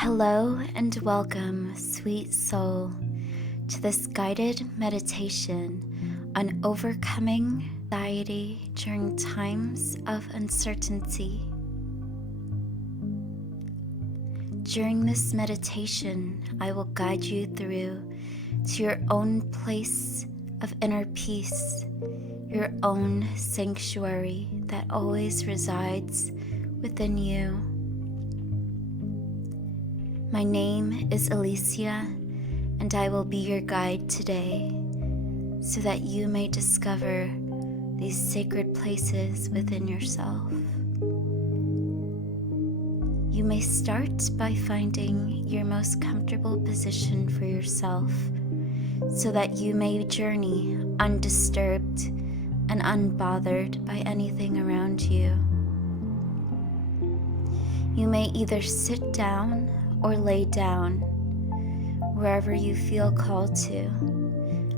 Hello and welcome, sweet soul, to this guided meditation on overcoming anxiety during times of uncertainty. During this meditation, I will guide you through to your own place of inner peace, your own sanctuary that always resides within you. My name is Alicia, and I will be your guide today so that you may discover these sacred places within yourself. You may start by finding your most comfortable position for yourself so that you may journey undisturbed and unbothered by anything around you. You may either sit down or lay down, wherever you feel called to,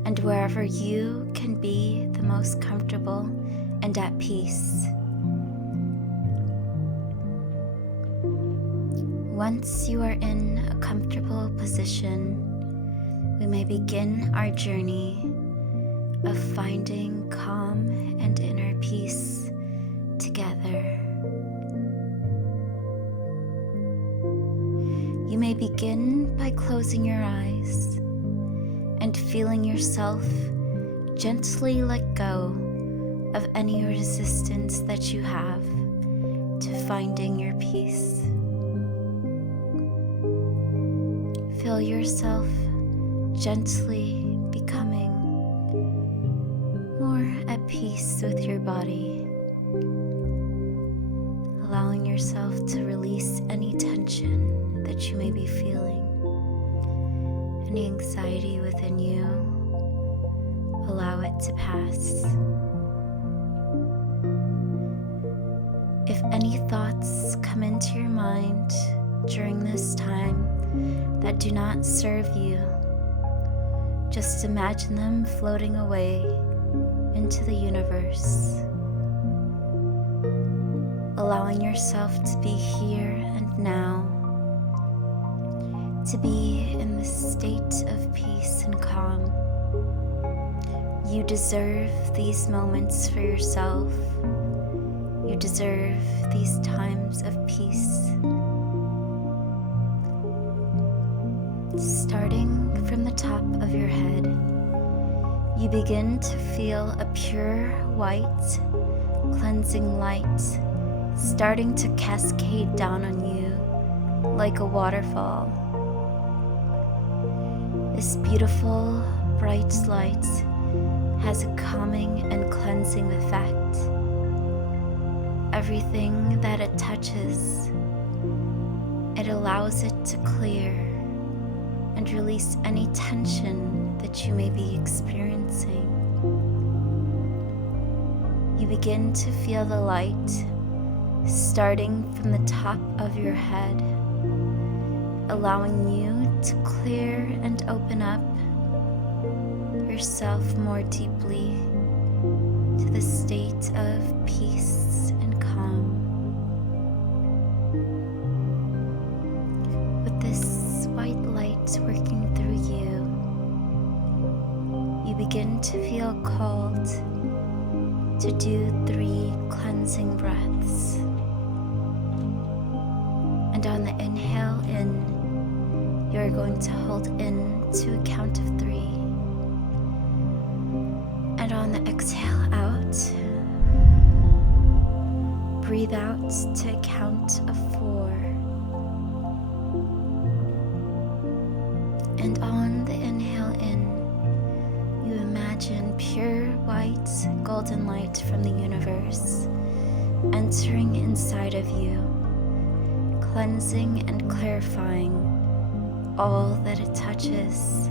and wherever you can be the most comfortable and at peace. Once you are in a comfortable position, we may begin our journey of finding calm and inner peace together. You may begin by closing your eyes and feeling yourself gently let go of any resistance that you have to finding your peace. Feel yourself gently becoming more at peace with your body, allowing yourself to release any tension that you may be feeling, any anxiety within you. Allow it to pass. If any thoughts come into your mind during this time that do not serve you, just imagine them floating away into the universe, allowing yourself to be here and now, to be in the state of peace and calm. You deserve these moments for yourself. You deserve these times of peace. Starting from the top of your head, you begin to feel a pure white, cleansing light starting to cascade down on you like a waterfall. This beautiful, bright light has a calming and cleansing effect. Everything that it touches, it allows it to clear and release any tension that you may be experiencing. You begin to feel the light starting from the top of your head, allowing you to clear and open up yourself more deeply to the state of peace and calm. With this white light working through you, you begin to feel called to do 3 cleansing breaths. And on the inhale in, you're going to hold in to a count of 3. And on the exhale out, breathe out to a count of 4. And on the inhale in, you imagine pure white golden light from the universe entering inside of you, cleansing and clarifying all that it touches,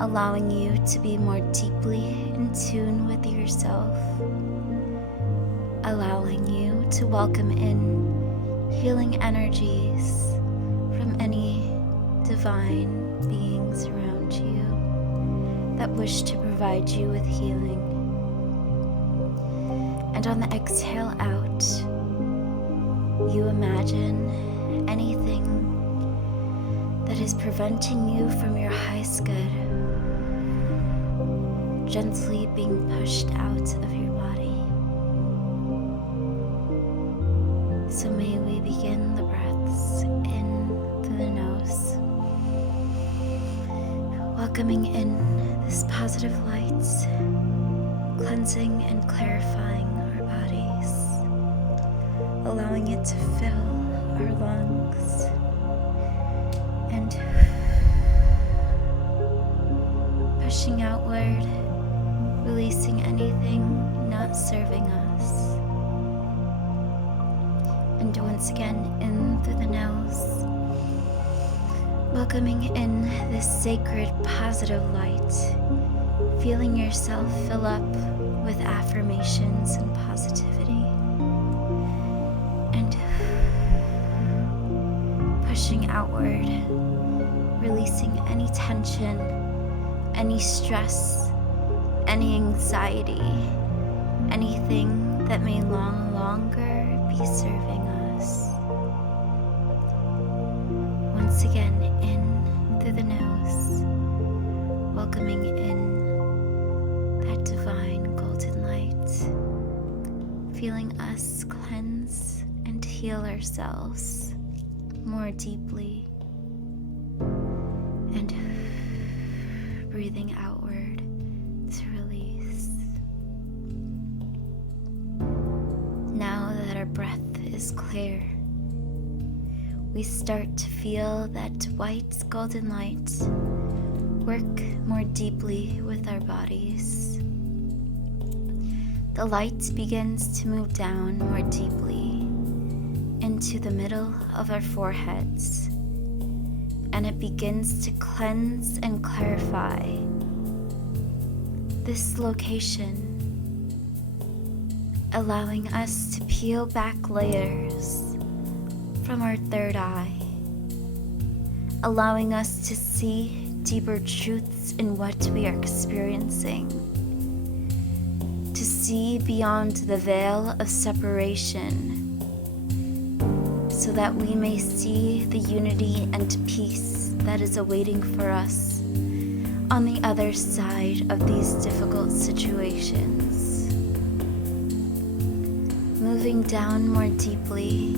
allowing you to be more deeply in tune with yourself, allowing you to welcome in healing energies from any divine beings around you that wish to provide you with healing. And on the exhale out, you imagine anything is preventing you from your highest good gently being pushed out of your body. So may we begin the breaths in through the nose, welcoming in this positive light, cleansing and clarifying our bodies, allowing it to fill our lungs, and pushing outward, releasing anything not serving us. And once again, in through the nose, welcoming in this sacred positive light, feeling yourself fill up with affirmations and positivity, and pushing outward, releasing any tension, any stress, any anxiety, anything that may no longer be serving us. Once again, in through the nose, welcoming in that divine golden light, feeling us cleanse and heal ourselves more deeply, and breathing outward to release. Now that our breath is clear, we start to feel that white golden light work more deeply with our bodies. The light begins to move down more deeply into the middle of our foreheads, and it begins to cleanse and clarify this location, allowing us to peel back layers from our third eye, allowing us to see deeper truths in what we are experiencing, to see beyond the veil of separation, so that we may see the unity and peace that is awaiting for us on the other side of these difficult situations. Moving down more deeply,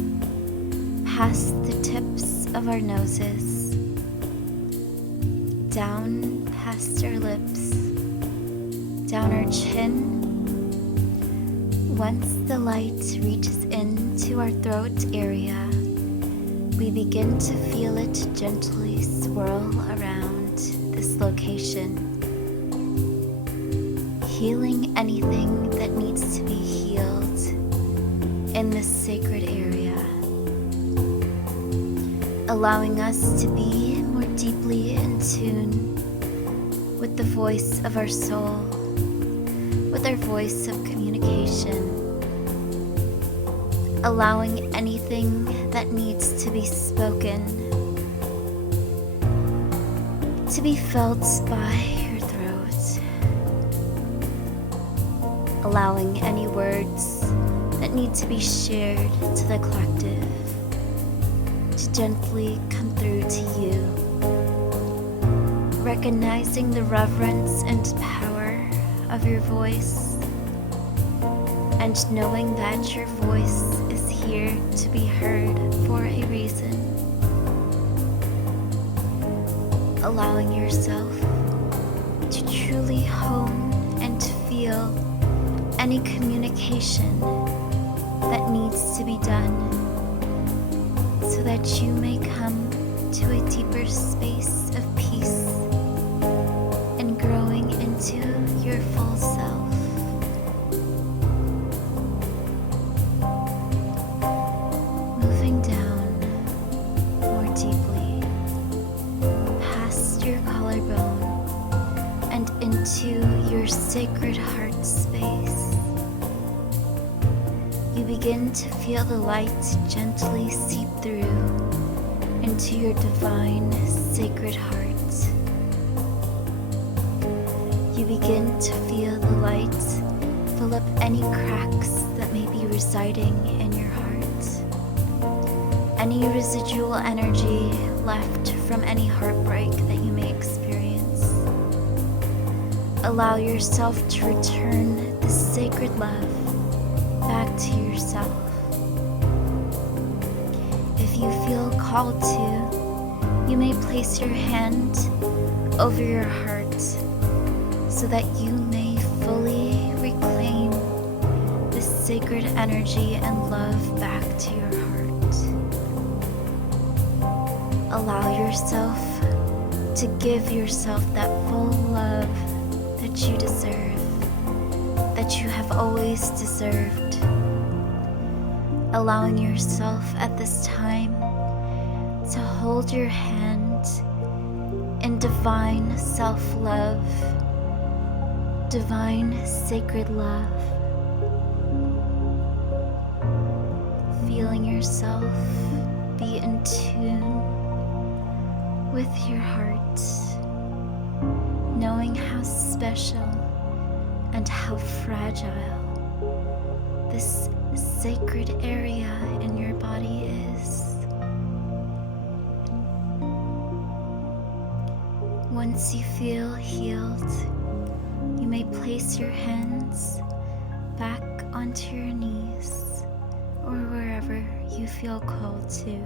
past the tips of our noses, down past our lips, down our chin. Once the light reaches into our throat area, we begin to feel it gently swirl around this location, healing anything that needs to be healed in this sacred area, allowing us to be more deeply in tune with the voice of our soul, with our voice of communication, allowing anything that needs to be spoken to be felt by your throat, allowing any words that need to be shared to the collective to gently come through to you, recognizing the reverence and power of your voice, and knowing that your voice is here to be heard for a reason, allowing yourself to truly hone and feel any communication that needs to be done, so that you may come to a deeper space of peace and growing into your full self. Moving down more deeply, past your collarbone and into your sacred heart space. You begin to feel the light gently seep through into your divine sacred heart. You begin to feel the light fill up any cracks that may be residing in your heart. Any residual energy left from any heartbreak that you may experience. Allow yourself to return this sacred love back to yourself. If you feel called to, you may place your hand over your heart so that you may fully reclaim this sacred energy and love back to your heart. Allow yourself to give yourself that full love that you deserve, that you have always deserved. Allowing yourself at this time to hold your hand in divine self-love, divine sacred love. Feeling yourself be in tune with your heart, knowing how special and how fragile this sacred area in your body is. Once you feel healed, you may place your hands back onto your knees or wherever you feel called to.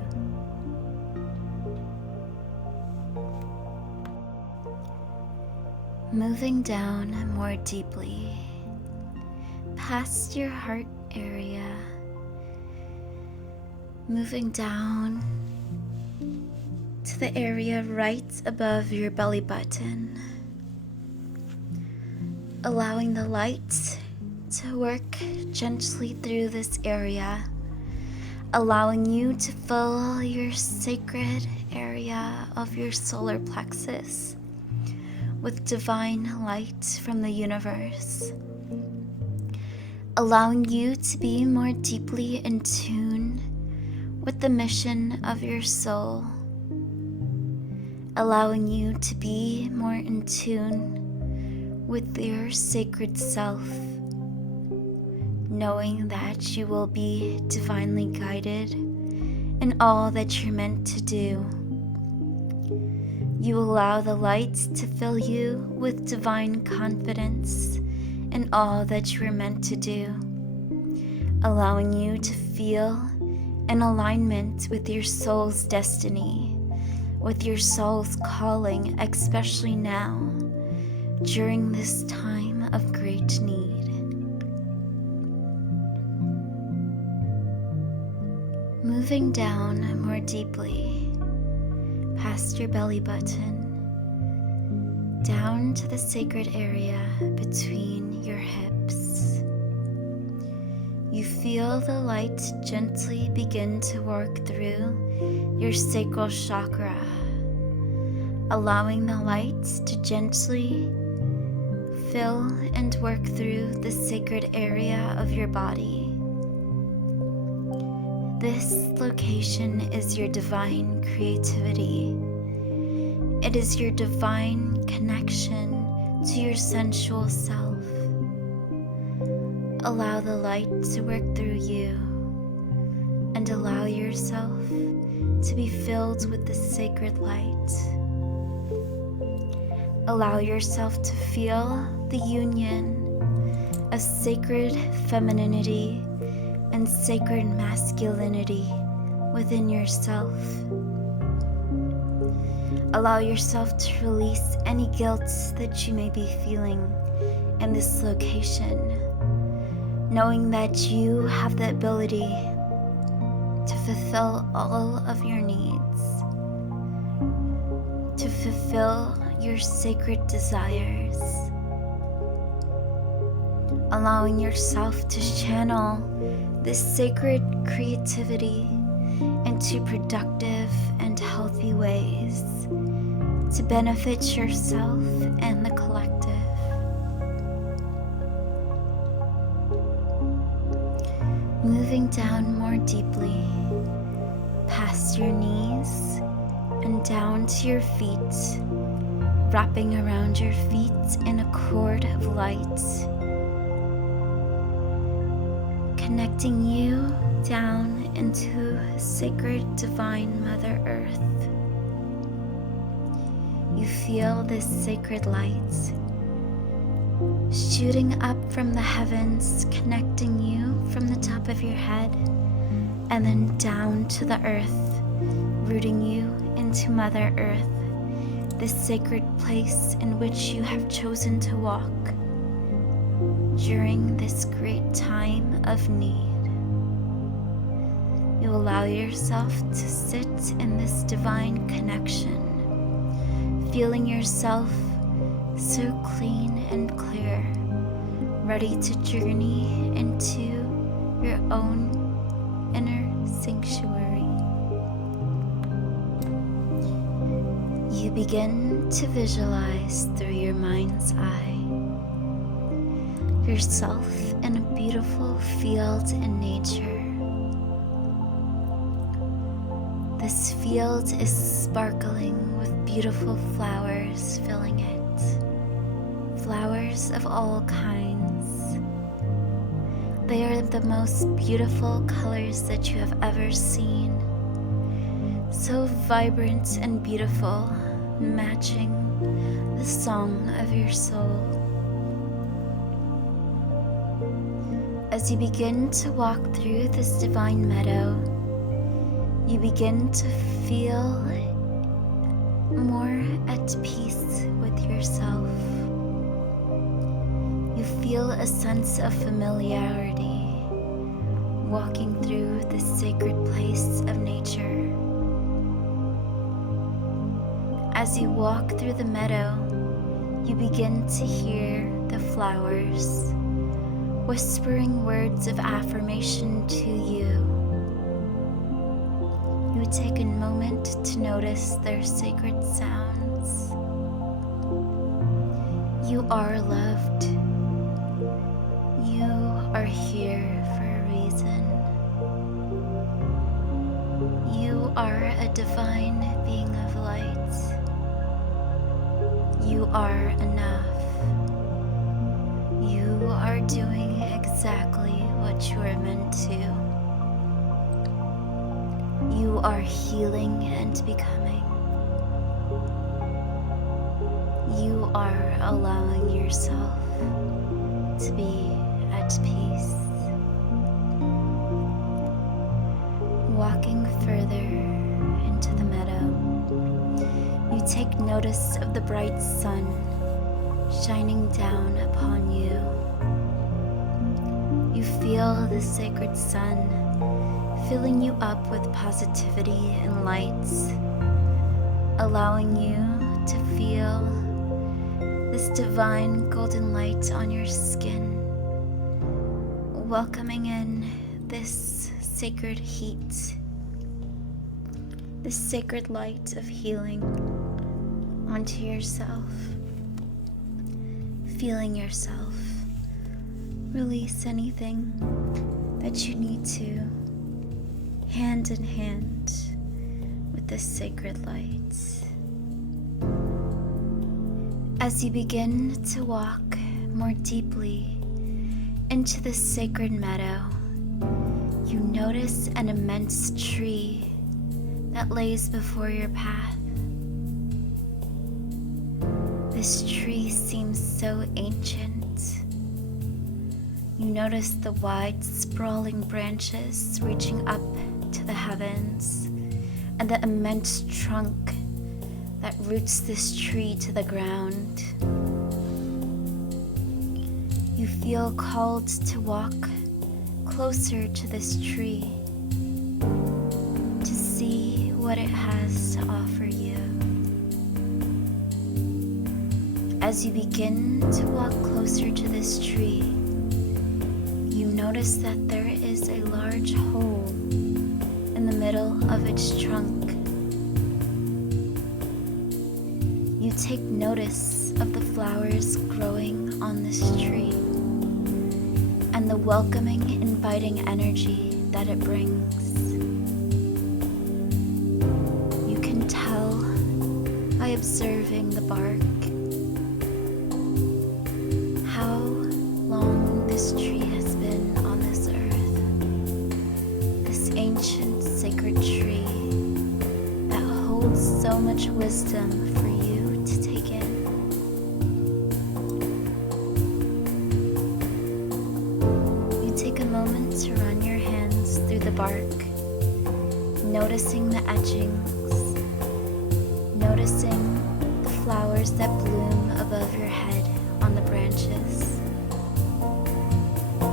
Moving down more deeply, past your heart area, moving down to the area right above your belly button, allowing the light to work gently through this area, allowing you to fill your sacred area of your solar plexus with divine light from the universe, allowing you to be more deeply in tune with the mission of your soul, allowing you to be more in tune with your sacred self, knowing that you will be divinely guided in all that you're meant to do. You allow the light to fill you with divine confidence in all that you are meant to do, allowing you to feel in alignment with your soul's destiny, with your soul's calling, especially now, during this time of great need. Moving down more deeply, past your belly button, down to the sacred area between your hips. You feel the light gently begin to work through your sacral chakra, allowing the light to gently fill and work through the sacred area of your body. This location is your divine creativity. It is your divine connection to your sensual self. Allow the light to work through you and allow yourself to be filled with the sacred light. Allow yourself to feel the union of sacred femininity and sacred masculinity within yourself. Allow yourself to release any guilt that you may be feeling in this location, knowing that you have the ability to fulfill all of your needs, to fulfill your sacred desires, allowing yourself to channel this sacred creativity into productive and healthy ways to benefit yourself and the collective. Moving down more deeply, past your knees and down to your feet, wrapping around your feet in a cord of light, connecting you down into sacred divine Mother Earth, feel this sacred light shooting up from the heavens, connecting you from the top of your head and then down to the earth, rooting you into Mother Earth, this sacred place in which you have chosen to walk during this great time of need. You allow yourself to sit in this divine connection, feeling yourself so clean and clear, ready to journey into your own inner sanctuary. You begin to visualize through your mind's eye yourself in a beautiful field in nature. This field is sparkling with beautiful flowers filling it. Flowers of all kinds. They are the most beautiful colors that you have ever seen. So vibrant and beautiful, matching the song of your soul. As you begin to walk through this divine meadow, you begin to feel more at peace with yourself. You feel a sense of familiarity walking through this sacred place of nature. As you walk through the meadow, you begin to hear the flowers whispering words of affirmation to you. You take a moment to notice their sacred sounds. You are loved. You are here for a reason. You are a divine being of light. You are enough. You are doing exactly what you are meant to. You are healing and becoming. You are allowing yourself to be at peace. Walking further into the meadow, you take notice of the bright sun shining down upon you. You feel the sacred sun filling you up with positivity and light, allowing you to feel this divine golden light on your skin, welcoming in this sacred heat, this sacred light of healing onto yourself, feeling yourself release anything that you need to, hand in hand with this sacred light. As you begin to walk more deeply into this sacred meadow, you notice an immense tree that lays before your path. This tree seems so ancient. You notice the wide, sprawling branches reaching up to the heavens, and the immense trunk that roots this tree to the ground. You feel called to walk closer to this tree to see what it has to offer you. As you begin to walk closer to this tree, you notice that there is a large hole in the middle of its trunk. You take notice of the flowers growing on this tree and the welcoming, inviting energy that it brings. You can tell by observing the bark how long this tree has been on this earth. This ancient sacred tree that holds so much wisdom for you to take noticing the etchings, noticing the flowers that bloom above your head on the branches.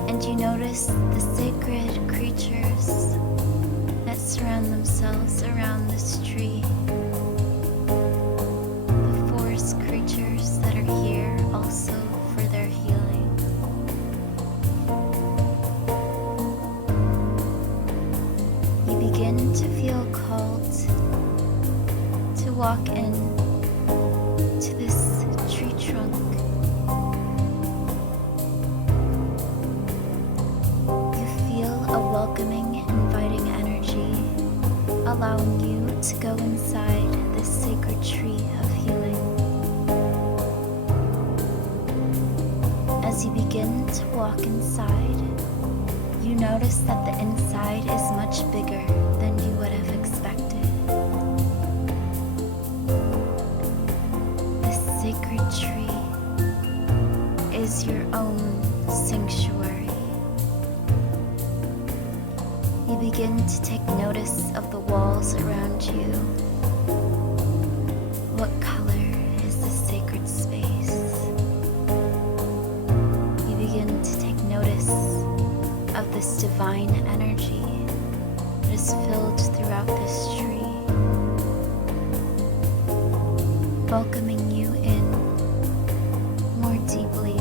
And you notice the sacred creatures that surround themselves around this tree. The forest creatures that are here also for their healing. You begin to feel called to walk in to this tree trunk. You feel a welcoming, inviting energy, allowing you to go inside this sacred tree of healing. As you begin to walk inside, you notice that the inside is much bigger than you would have expected. This sacred tree is your own sanctuary. You begin to take notice of the walls around you. What color is this sacred space? You begin to take notice of this divine energy that is filled throughout this tree, welcoming you in more deeply.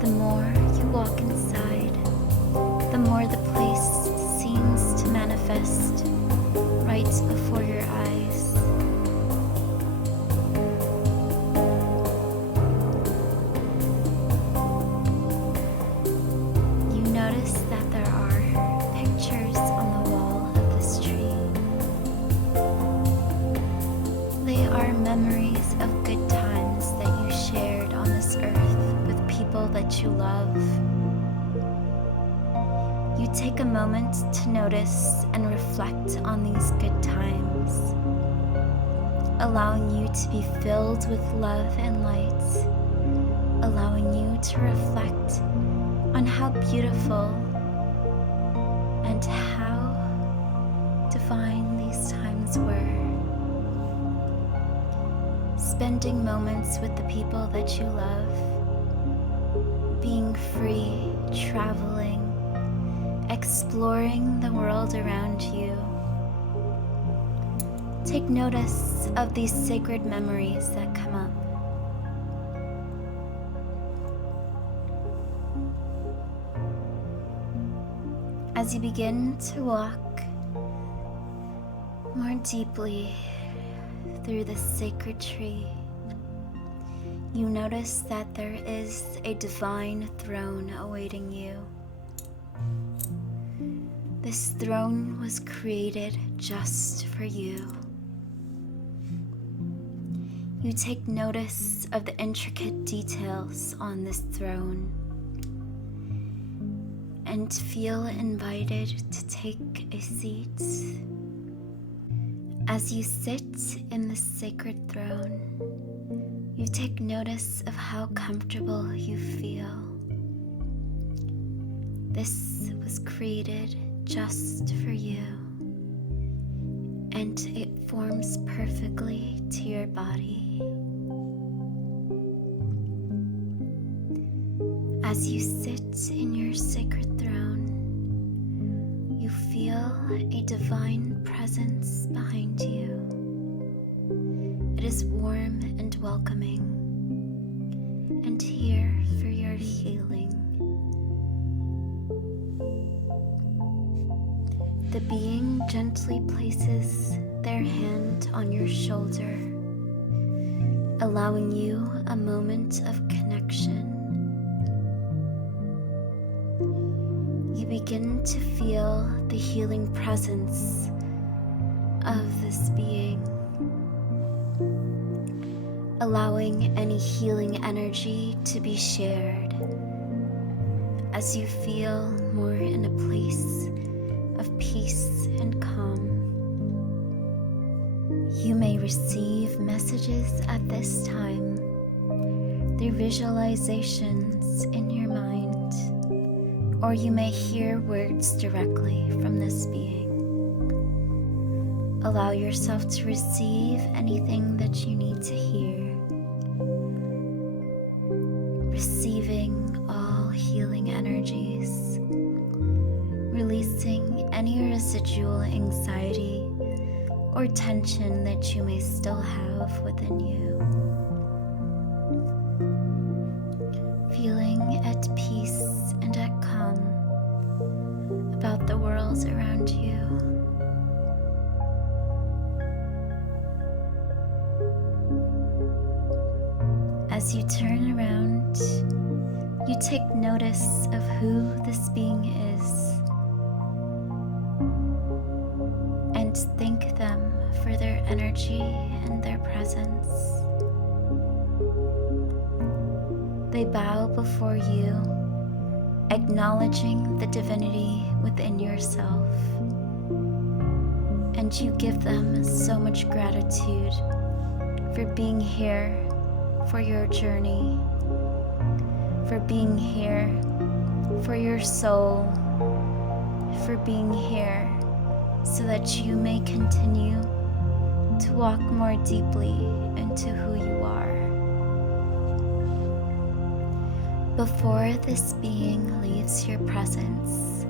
The more you walk inside, the more the place seems to manifest right before your eyes. You notice that there are pictures on the wall of this tree. They are memories of good times that you shared on this earth with people that you love. You take a moment to notice and reflect on these good times, allowing you to be filled with love and light, allowing you to reflect on how beautiful and how divine these times were. Spending moments with the people that you love, being free, traveling, exploring the world around you. Take notice of these sacred memories that come up. As you begin to walk more deeply through this sacred tree, you notice that there is a divine throne awaiting you. This throne was created just for you. You take notice of the intricate details on this throne and feel invited to take a seat. As you sit in this sacred throne, you take notice of how comfortable you feel. This was created just for you, and it forms perfectly to your body. As you sit in your sacred throne, you feel a divine presence behind you. It is warm and welcoming, and here for your healing. The being gently places their hand on your shoulder, allowing you a moment of connection. You begin to feel the healing presence of this being, allowing any healing energy to be shared as you feel more in a place of peace and calm. You may receive messages at this time through visualizations in your mind or you may hear words directly from this being. Allow yourself to receive anything that you need to hear. Receiving all healing energies, releasing any residual anxiety or tension that you may still have within you. Feeling at peace and at calm about the world around you. As you turn around, you take notice of who this being is and thank them for their energy and their presence. They bow before you, acknowledging the divinity within yourself, and you give them so much gratitude for being here for your journey, for being here for your soul, for being here so that you may continue to walk more deeply into who you are. Before this being leaves your presence,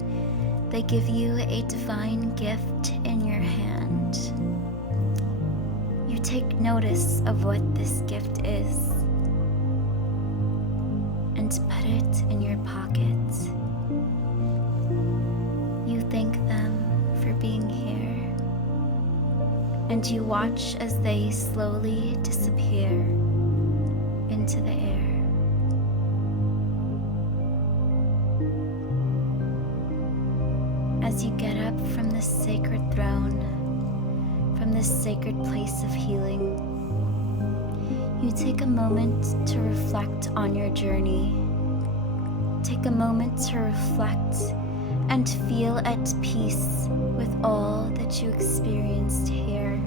they give you a divine gift in your hand. You take notice of what this gift is and put it in your pocket. You thank them for being here, and you watch as they slowly disappear into the air. As you get up from this sacred throne, from this sacred place of healing, you take a moment to reflect on your journey. Take a moment to reflect and feel at peace with all that you experienced here.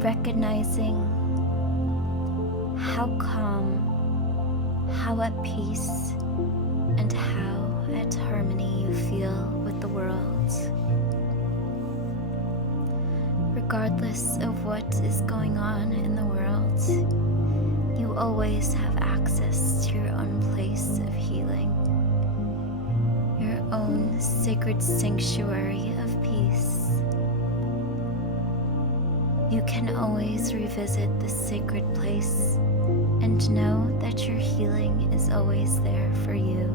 Recognizing how calm, how at peace, and how at harmony you feel with the world. Regardless of what is going on in the world, you always have access to your own place of healing, your own sacred sanctuary of peace. You can always revisit this sacred place and know that your healing is always there for you.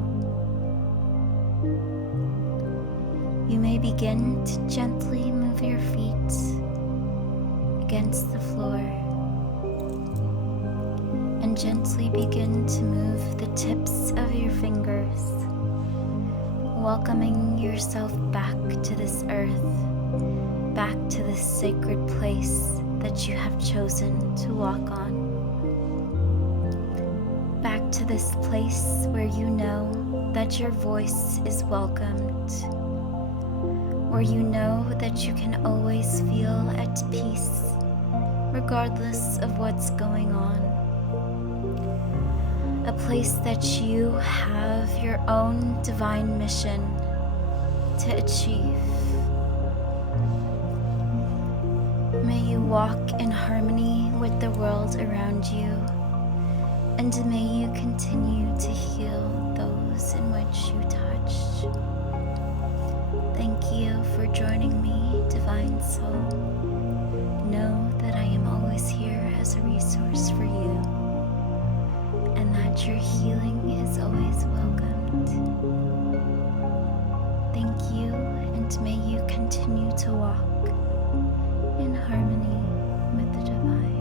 You may begin to gently move your feet against the floor and gently begin to move the tips of your fingers, welcoming yourself back to this earth, back to this sacred place that you have chosen to walk on, back to this place where you know that your voice is welcomed, where you know that you can always feel at peace regardless of what's going on. A place that you have your own divine mission to achieve. May you walk in harmony with the world around you, and may you continue to heal those in which you touch. Thank you for joining me, Divine Soul. Know that I am always here as a resource for you, and that your healing is always welcomed. Thank you, and may you continue to walk in harmony with the divine.